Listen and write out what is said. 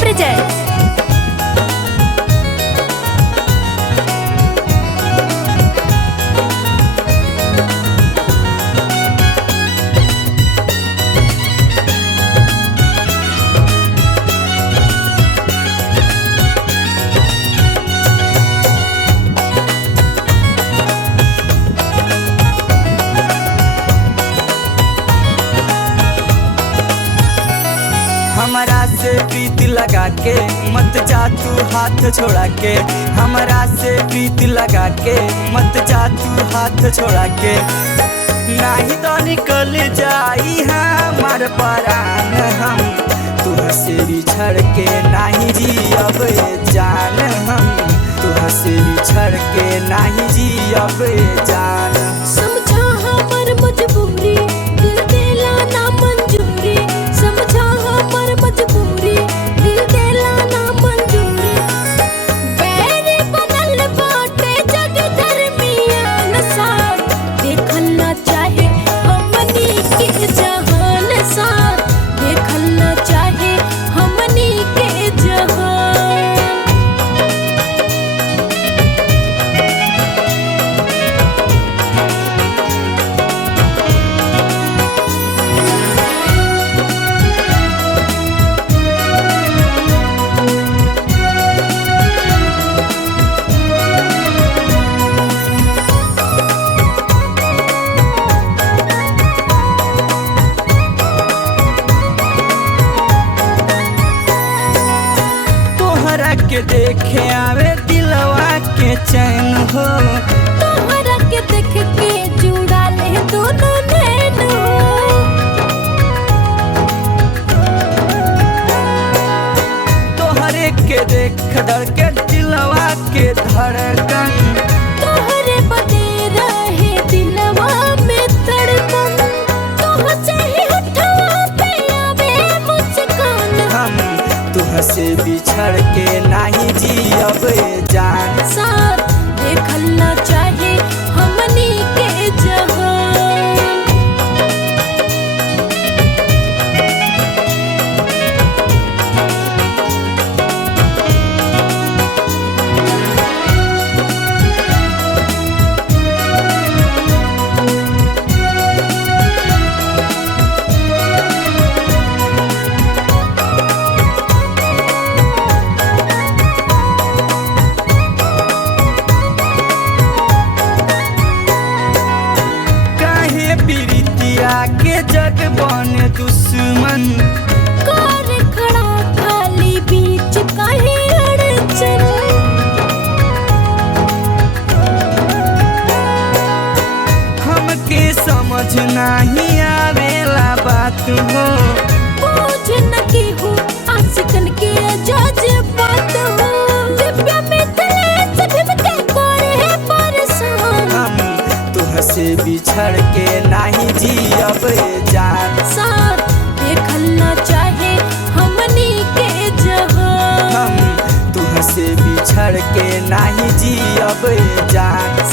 presents हमरा से प्रीति लगा के मत जा तू हाथ छोड़ा के। हमरा से प्रीति लगा के मत जा तू हाथ छोड़ा के। नाही तो निकल जाई हमार परान हम तुहसे बिछड़ के नाही जियब जान हम तुहसे बिछड़ के नाही जियब जान। समझा हमर मजबूरी दिल देला ना मंजूरी समझा हमर मजबूरी दिल देला ना मंजूरी। बैर बदल बाटे जग दरमियान साथ देखल ना चाहे हमनी के जहान साथ देखल ना चाहे हमनी के जहान। तोहरा के देखे आवे दिलवा के चैन हो। तोहरा के देख के जुड़ा ले दोनों नैन हो। तोहरे के देख डर के दिलवा के धड़कन तोहरे बदे रहे दिलवा में धड़कन। तोह चाहे होठवा पे आवे मुस्कान हम तुहसे बिछड़ के नाही जियब जान। साथ देखल ना चाहे हमनी के जहान। काहे प्रीतिया के जग बने दुश्मन। कार खड़ा खाली बीच काहे अड़चन। हमके समझ नाही आवेला बात हो। बोझ न केहू आशिकन के जज्बात हो। दिव्या मिथिलेश भीम के करे परेशान। हम तुहसे बिछड़ के नाही जियब जान। साथ देखल ना चाहे हमनी के जहान। हम तुहसे बिछड़ के नाही जियब जान।